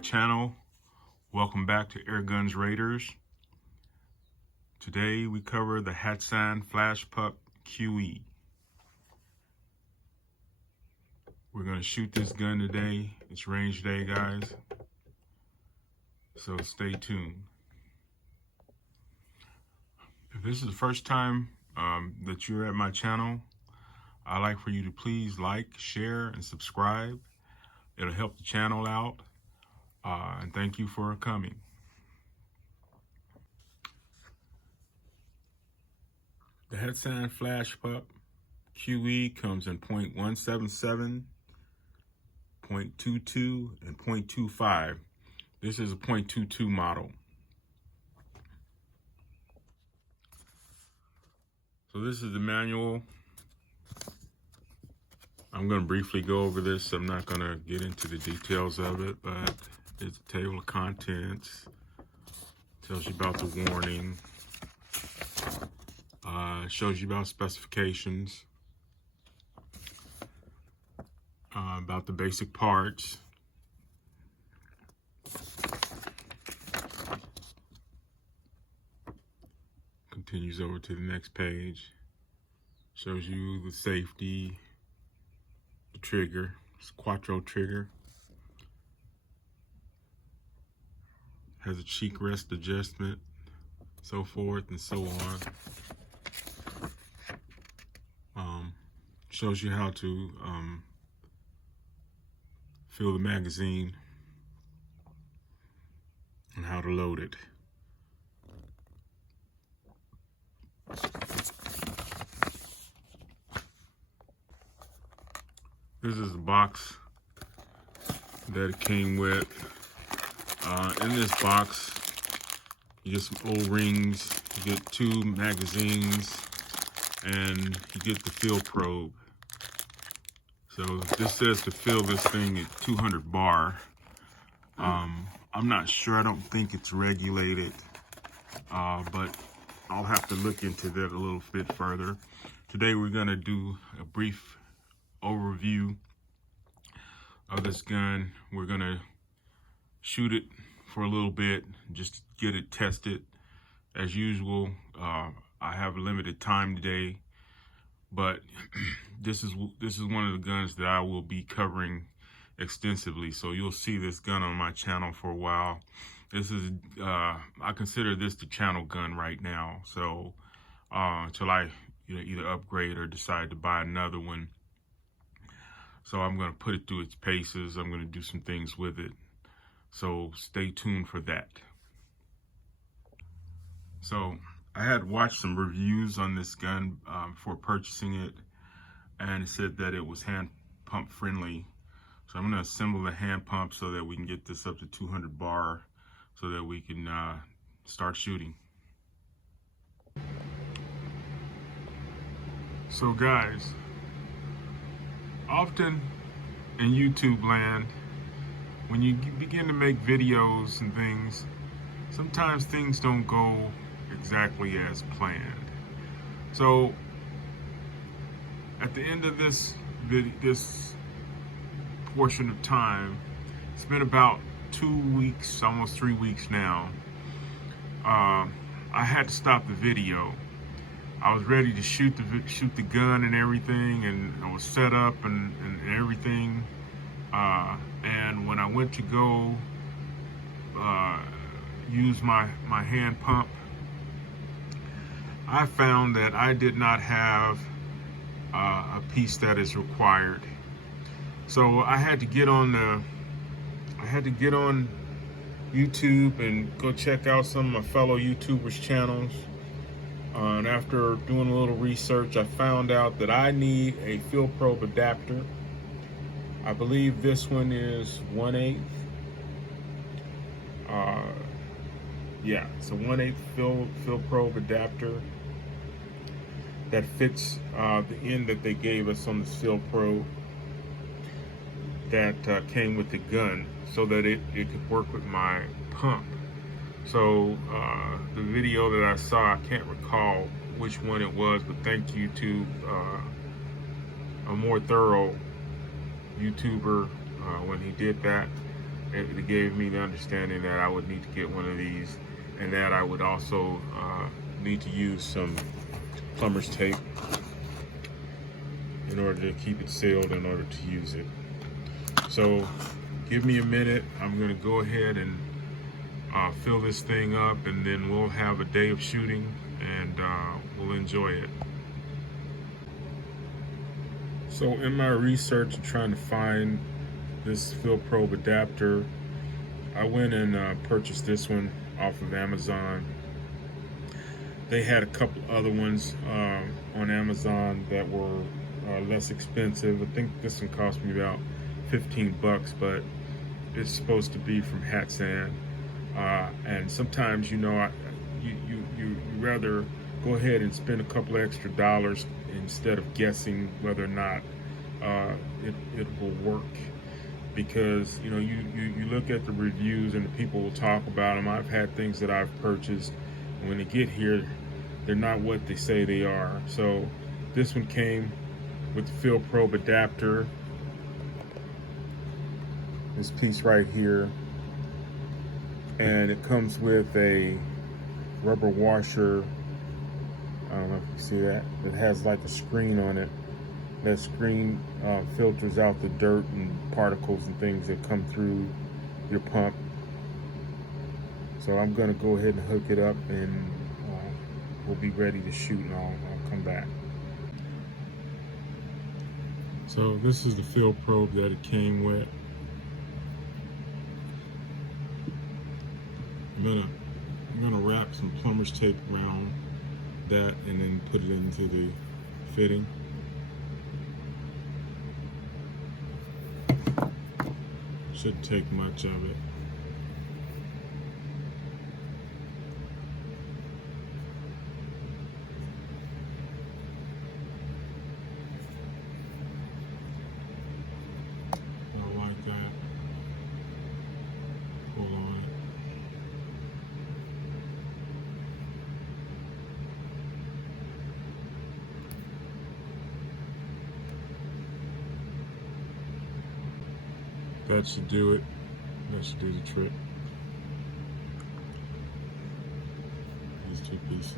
channel. Welcome back to Airguns Raiders. Today we cover the Hatsan Flashpup QE. We're going to shoot this gun today. It's range day, guys. So stay tuned. If this is the first time that you're at my channel, I'd like for you to please like, share, and subscribe. It'll help the channel out. And thank you for coming. The Hatsan Flashpup QE comes in .177, .22, and .25. This is a .22 model. So this is the manual. I'm going to briefly go over this. I'm not going to get into the details of it, but it's a table of contents. Tells you about the warning. Shows you about specifications. About the basic parts. Continues over to the next page. Shows you the safety. The trigger. It's a quattro trigger. Has a cheek rest adjustment, so forth and so on. Shows you how to fill the magazine and how to load it. This is the box that it came with. In this box, you get some O-rings, you get 2 magazines, and you get the fill probe. So this says to fill this thing at 200 bar. I'm not sure, I don't think it's regulated, but I'll have to look into that a little bit further. Today we're gonna do a brief overview of this gun. We're gonna shoot it for a little bit, just get it tested. As usual, I have a limited time today, but this is one of the guns that I will be covering extensively. So you'll see this gun on my channel for a while. This is I consider this the channel gun right now. So until I either upgrade or decide to buy another one. So I'm going to put it through its paces. I'm going to do some things with it. So stay tuned for that. So I had watched some reviews on this gun before purchasing it, and it said that it was hand pump friendly. So I'm going to assemble the hand pump so that we can get this up to 200 bar so that we can start shooting. So guys, often in YouTube land, when you begin to make videos and things, sometimes things don't go exactly as planned. So at the end of this portion of time, it's been about 2 weeks, almost 3 weeks now. I had to stop the video. I was ready to shoot the gun and everything, and I was set up and everything. And when I went to go use my hand pump, I found that I did not have a piece that is required. So I had to get on YouTube and go check out some of my fellow YouTubers' channels. And after doing a little research, I found out that I need a fill probe adapter. I believe this one is 1/8. Yeah, it's a 1/8 fill probe adapter that fits the end that they gave us on the fill probe that came with the gun, so that it could work with my pump. So the video that I saw, I can't recall which one it was, but thank you to a more thorough YouTuber when he did that. it gave me the understanding that I would need to get one of these, and that I would also need to use some plumber's tape in order to keep it sealed in order to use it. So give me a minute. I'm gonna go ahead and fill this thing up, and then we'll have a day of shooting, and we'll enjoy it. So in my research of trying to find this fill probe adapter, I went and purchased this one off of Amazon. They had a couple other ones on Amazon that were less expensive. I think this one cost me about 15 bucks, but it's supposed to be from Hatsan. And sometimes, you know, you rather go ahead and spend a couple extra dollars instead of guessing whether or not it will work. Because, you know, you look at the reviews and the people will talk about them. I've had things that I've purchased, and when they get here, they're not what they say they are. So this one came with the fill probe adapter, this piece right here, and it comes with a rubber washer. I don't know if you see that. It has like a screen on it. That screen filters out the dirt and particles and things that come through your pump. So I'm gonna go ahead and hook it up, and we'll be ready to shoot, and I'll come back. So this is the fill probe that it came with. I'm gonna wrap some plumber's tape around that and then put it into the fitting. Shouldn't take much of it. I like that. Pull on it. That should do it. That should do the trick. These two pieces.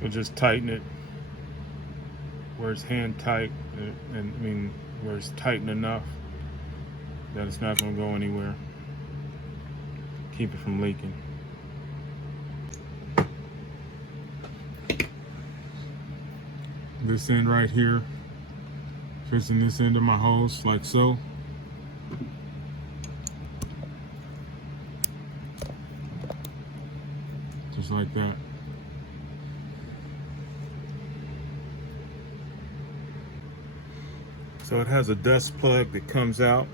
So just tighten it where it's hand tight, and I mean where it's tightened enough that it's not going to go anywhere. Keep it from leaking. This end right here fits in this end of my hose like so. Just like that. So it has a dust plug that comes out.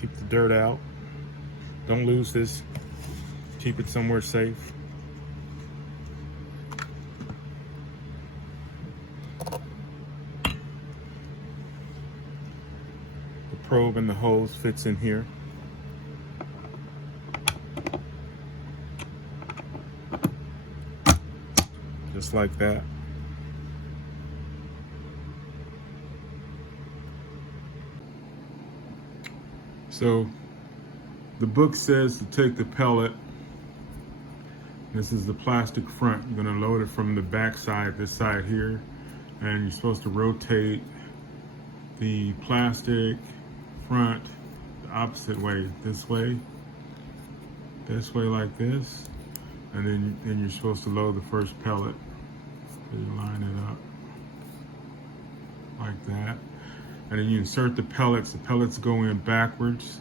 Keep the dirt out. Don't lose this. Keep it somewhere safe. The probe and the hose fits in here. Just like that. So the book says to take the pellet. This is the plastic front. You're going to load it from the back side, this side here, and you're supposed to rotate the plastic front the opposite way, this way like this, and then you're supposed to load the first pellet. So you line it up like that, and then you insert the pellets. The pellets go in backwards,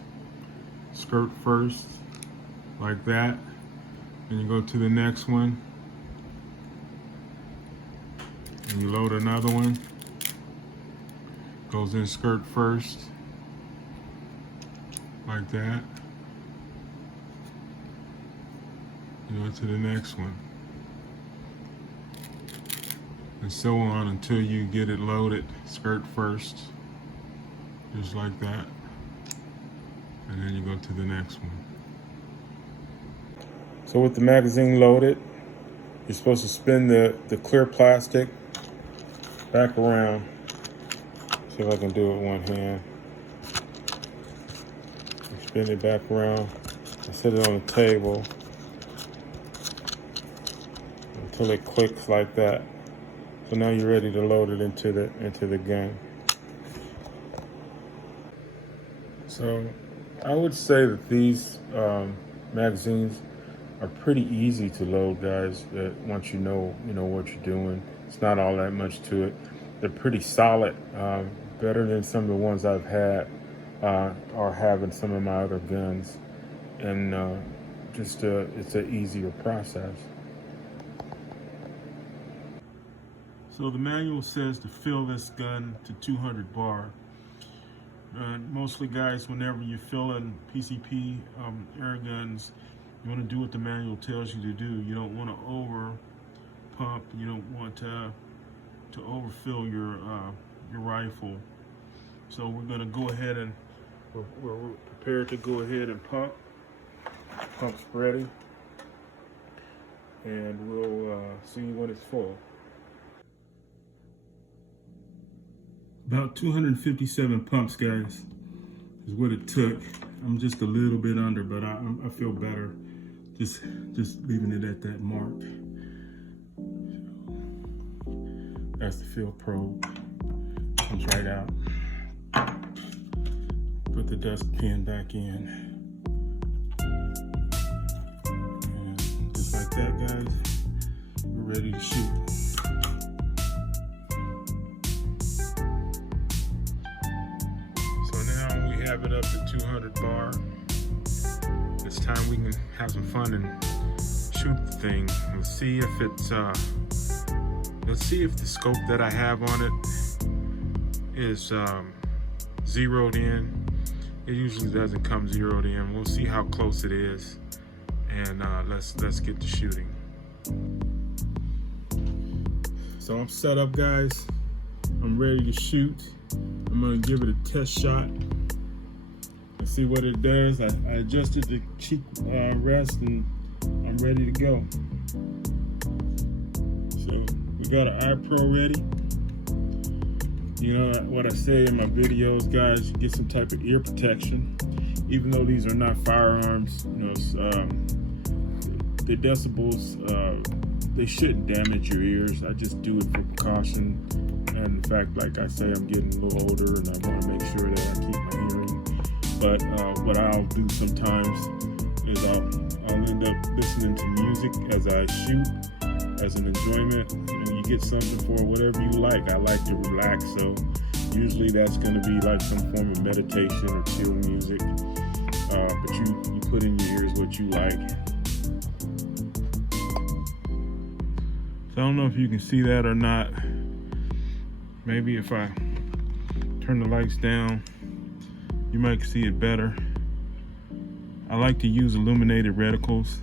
skirt first, like that, and you go to the next one, and you load another one, goes in skirt first, like that. Go to the next one. And so on until you get it loaded, skirt first, just like that. And then you go to the next one. So with the magazine loaded, you're supposed to spin the clear plastic back around. See if I can do it with one hand. Spin it back around and set it on the table until it clicks like that. So now you're ready to load it into the gun. So I would say that these magazines are pretty easy to load, guys. Once you know what you're doing, it's not all that much to it. They're pretty solid, better than some of the ones I've had or have in some of my other guns, and it's an easier process. So the manual says to fill this gun to 200 bar. Mostly, guys, whenever you're filling PCP air guns, you want to do what the manual tells you to do. You don't want to over pump. You don't want to overfill your rifle. So we're going to go ahead and we're prepared to go ahead and pump. Pump's ready, and we'll see when it's full. About 257 pumps, guys, is what it took. I'm just a little bit under, but I feel better just leaving it at that mark. That's the field probe. Comes right out. Put the dust pin back in. And just like that, guys, we're ready to shoot. Have it up at 200 bar. This time we can have some fun and shoot the thing. Let's see if it's let's see if the scope that I have on it is zeroed in. It usually doesn't come zeroed in. We'll see how close it is, and let's get to shooting. So I'm set up, guys. I'm ready to shoot. I'm gonna give it a test shot. See what it does. I adjusted the cheek rest, and I'm ready to go. So we got an iPro ready. You know what I say in my videos, guys, you get some type of ear protection. Even though these are not firearms, the decibels, they shouldn't damage your ears. I just do it for precaution. And in fact, like I say, I'm getting a little older, and I want to make sure that I keep my hearing. But what I'll do sometimes is I'll end up listening to music as I shoot, as an enjoyment. You get something for whatever you like. I like to relax, so usually that's going to be like some form of meditation or chill music. But you put in your ears what you like. So I don't know if you can see that or not. Maybe if I turn the lights down, you might see it better. I like to use illuminated reticles.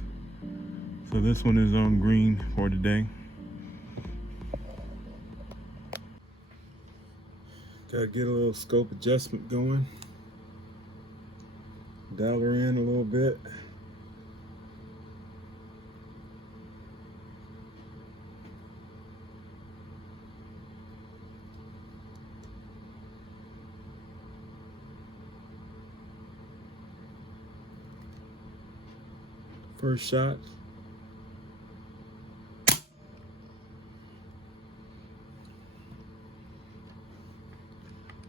So this one is on green for today. Gotta get a little scope adjustment going. Dial her in a little bit. First shot.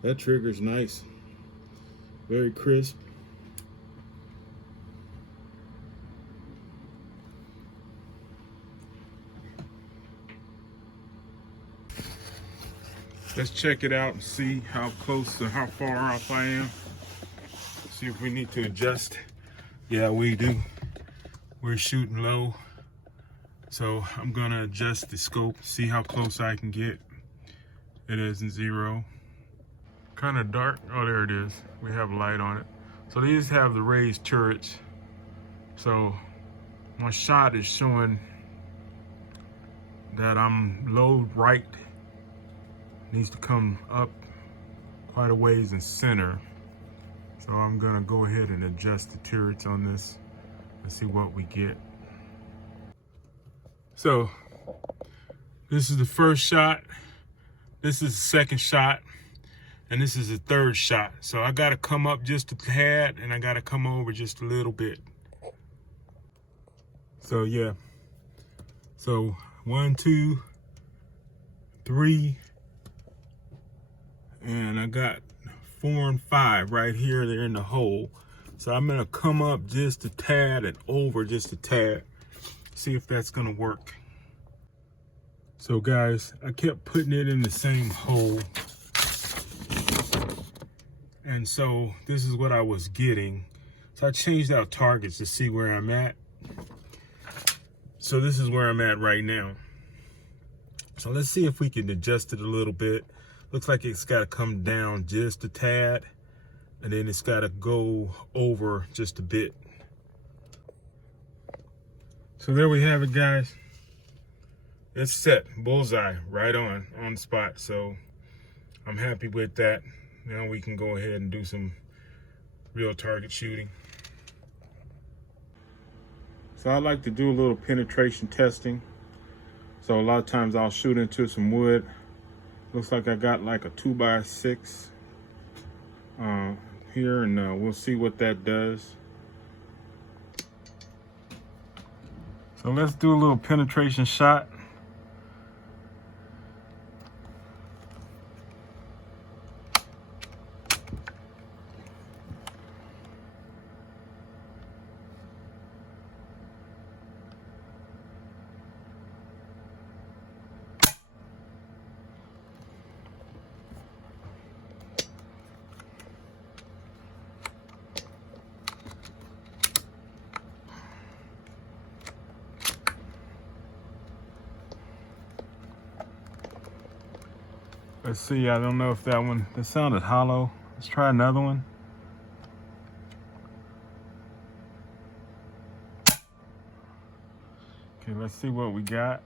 That trigger's nice. Very crisp. Let's check it out and see how close or how far off I am. See if we need to adjust. Yeah, we do. We're shooting low, so I'm gonna adjust the scope, see how close I can get. It isn't zero. Kind of dark. Oh, there it is. We have light on it. So these have the raised turrets, so my shot is showing that I'm low right. Needs to come up quite a ways in center. So I'm gonna go ahead and adjust the turrets on this and see what we get. So this is the first shot, this is the second shot, and this is the third shot. So I gotta come up just a tad and I gotta come over just a little bit. So yeah, so 1, 2, 3, and I got 4 and 5 right here. They're in the hole. So I'm gonna come up just a tad and over just a tad. See if that's gonna work. So guys, I kept putting it in the same hole. And so this is what I was getting. So I changed out targets to see where I'm at. So this is where I'm at right now. So let's see if we can adjust it a little bit. Looks like it's gotta come down just a tad, and then it's gotta go over just a bit. So there we have it, guys. It's set, bullseye, right on the spot. So I'm happy with that. Now we can go ahead and do some real target shooting. So I like to do a little penetration testing. So a lot of times I'll shoot into some wood. Looks like I got like a 2x6 here, and we'll see what that does. So let's do a little penetration shot. Let's see, I don't know if that sounded hollow. Let's try another one. Okay, let's see what we got.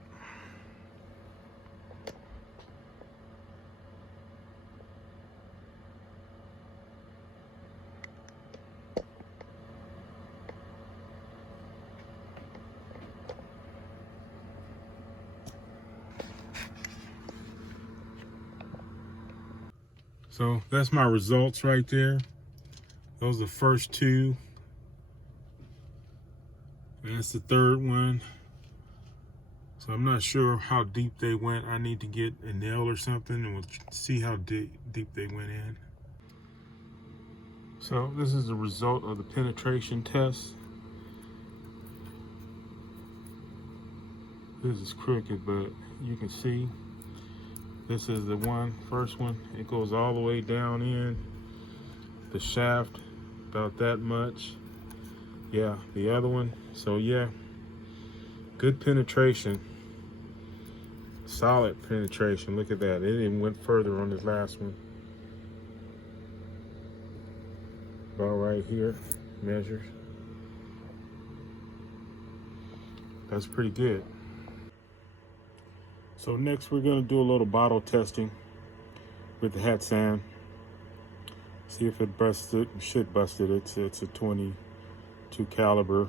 So that's my results right there. Those are the first two. And that's the third one. So I'm not sure how deep they went. I need to get a nail or something and we'll see how deep they went in. So this is the result of the penetration test. This is crooked, but you can see this is the first one. It goes all the way down in the shaft, about that much. Yeah, the other one. So yeah, good penetration. Solid penetration. Look at that. It even went further on this last one. About right here, measures. That's pretty good. So next we're gonna do a little bottle testing with the Hatsan. See if it busted. It should bust it. It's a 22 caliber,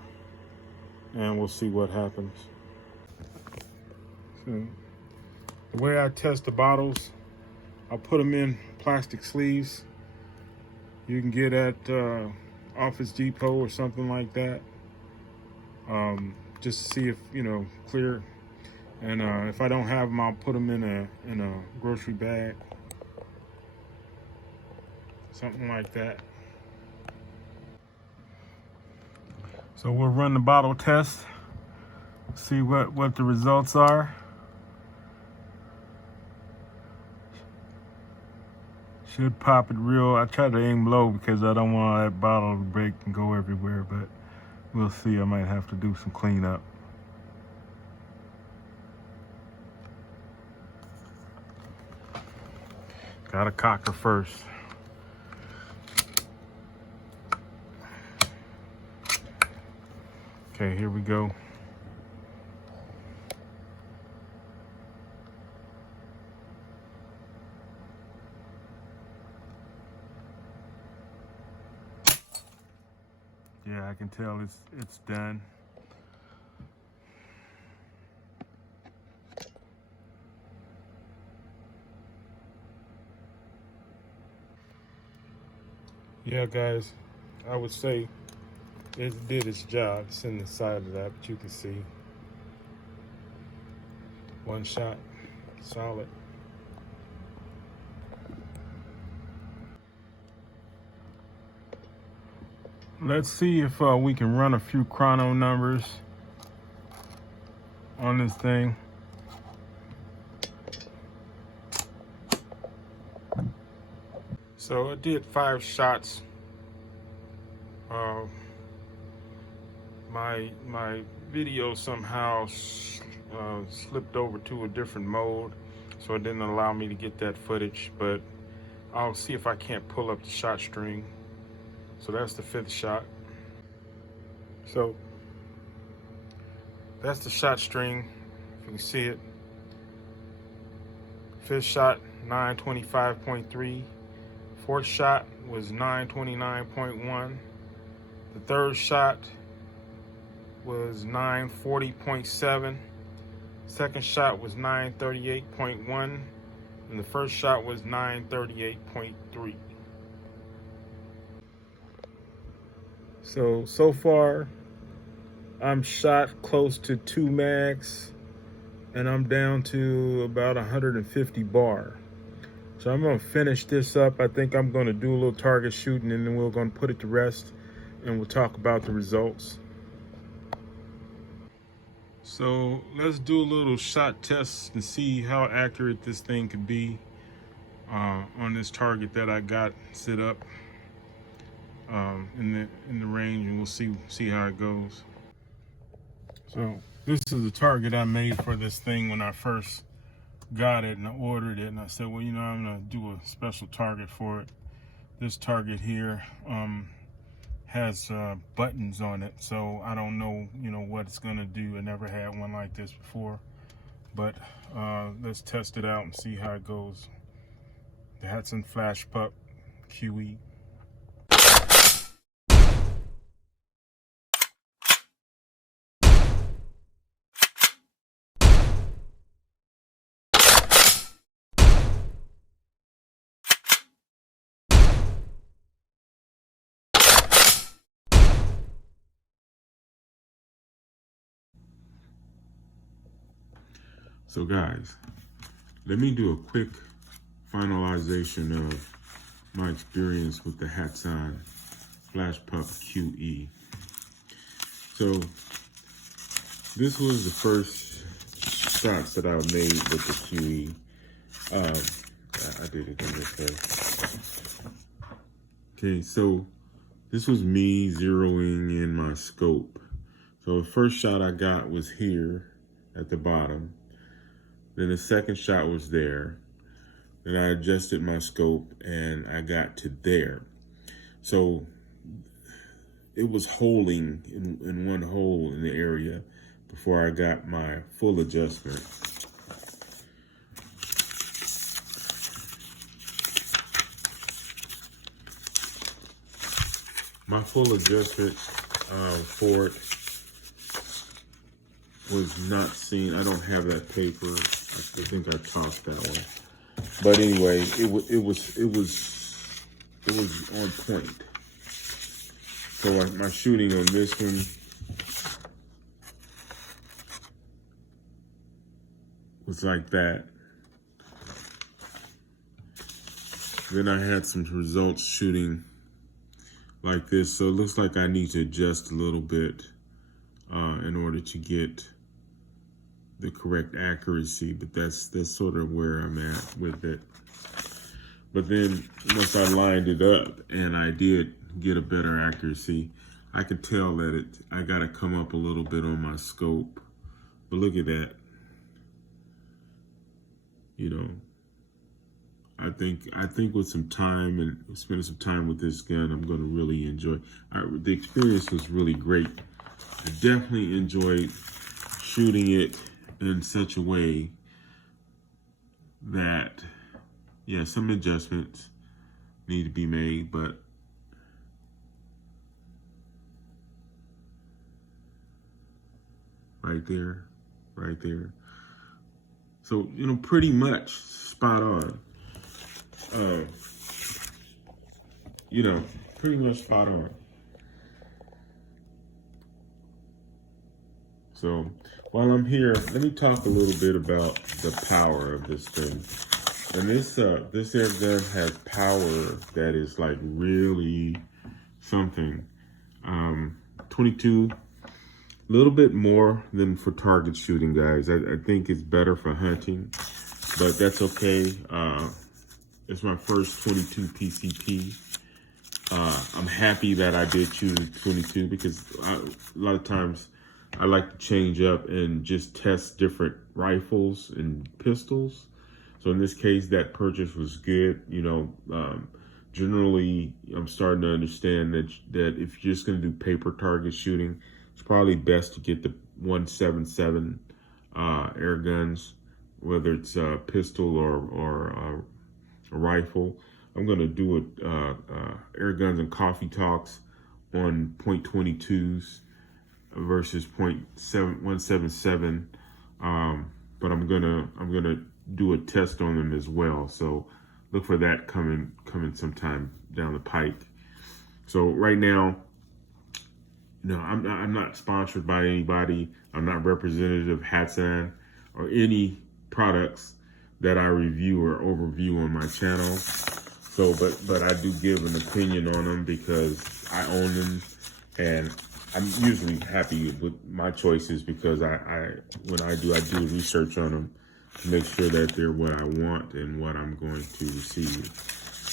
and we'll see what happens. So the way I test the bottles, I'll put them in plastic sleeves. You can get at Office Depot or something like that. Just to see if, clear. And if I don't have them, I'll put them in a grocery bag. Something like that. So we'll run the bottle test. See what the results are. Should pop it real. I try to aim low because I don't want that bottle to break and go everywhere, but we'll see. I might have to do some cleanup. Gotta cock her first. Okay, here we go. Yeah, I can tell it's done. Yeah, guys, I would say it did its job. It's in the side of that, but you can see one shot, solid. Let's see if we can run a few chrono numbers on this thing. So it did 5 shots. My video somehow slipped over to a different mode, so it didn't allow me to get that footage, but I'll see if I can't pull up the shot string. So that's the 5th shot. So that's the shot string, if you can see it. 5th shot, 925.3. 4th shot was 929.1. The 3rd shot was 940.7. 2nd shot was 938.1. And the 1st shot was 938.3. So far, I'm shot close to 2 mags, and I'm down to about 150 bar. So I'm gonna finish this up. I think I'm gonna do a little target shooting, and then we're gonna put it to rest, and we'll talk about the results. So let's do a little shot test and see how accurate this thing could be on this target that I got set up in the range, and we'll see how it goes. So this is the target I made for this thing when I first got it and I ordered it, and I said, well, you know, I'm gonna do a special target for it. This target here has buttons on it, so I don't know, you know, what it's gonna do. I never had one like this before, but let's test it out and see how it goes. The Hatsan Flashpup QE. So guys, let me do a quick finalization of my experience with the Hatsan Flashpup QE. So this was the first shots that I made with the QE. I did it in this way. Okay, so this was me zeroing in my scope. So the first shot I got was here at the bottom. Then the second shot was there. Then I adjusted my scope and I got to there. So it was holding in one hole in the area before I got my full adjustment. My full adjustment for it was not seen. I don't have that paper. I think I tossed that one. But anyway, it was on point. So my shooting on this one was like that. Then I had some results shooting like this. So it looks like I need to adjust a little bit in order to get the correct accuracy, but that's sort of where I'm at with it. But then once I lined it up and I did get a better accuracy, I could tell that I got to come up a little bit on my scope. But look at that. You know, I think with some time and spending some time with this gun, I'm going to really enjoy. The experience was really great. I definitely enjoyed shooting it in such a way that, yeah, some adjustments need to be made, but right there, right there. So, you know, pretty much spot on. You know, pretty much spot on. So while I'm here, let me talk a little bit about the power of this thing. And this Airgun has power that is like really something. 22, a little bit more than for target shooting, guys. I think it's better for hunting, but that's okay. It's my first 22 PCP. I'm happy that I did choose 22 because a lot of times I like to change up and just test different rifles and pistols. So in this case, that purchase was good. You know, generally, I'm starting to understand that if you're just going to do paper target shooting, it's probably best to get the 177 air guns, whether it's a pistol or a rifle. I'm going to do air guns and coffee talks on .22s versus .177. But I'm gonna do a test on them as well. So look for that coming sometime down the pike. So right now, no, I'm not sponsored by anybody. I'm not representative of Hatsan or any products that I review or overview on my channel. So, but I do give an opinion on them because I own them, and I'm usually happy with my choices because when I do research on them to make sure that they're what I want and what I'm going to receive.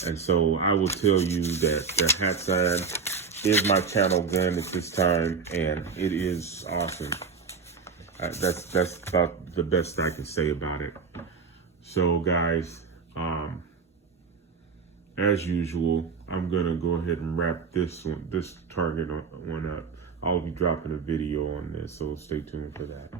And so I will tell you that the Hatsan is my channel gun at this time, and it is awesome. That's about the best I can say about it. So guys, as usual, I'm gonna go ahead and wrap this target one up. I'll be dropping a video on this, so stay tuned for that.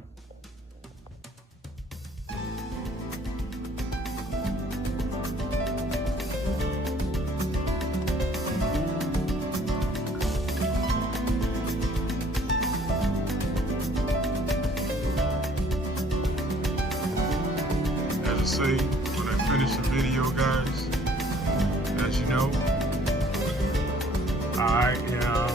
As I say, when I finish the video, guys, as you know, I am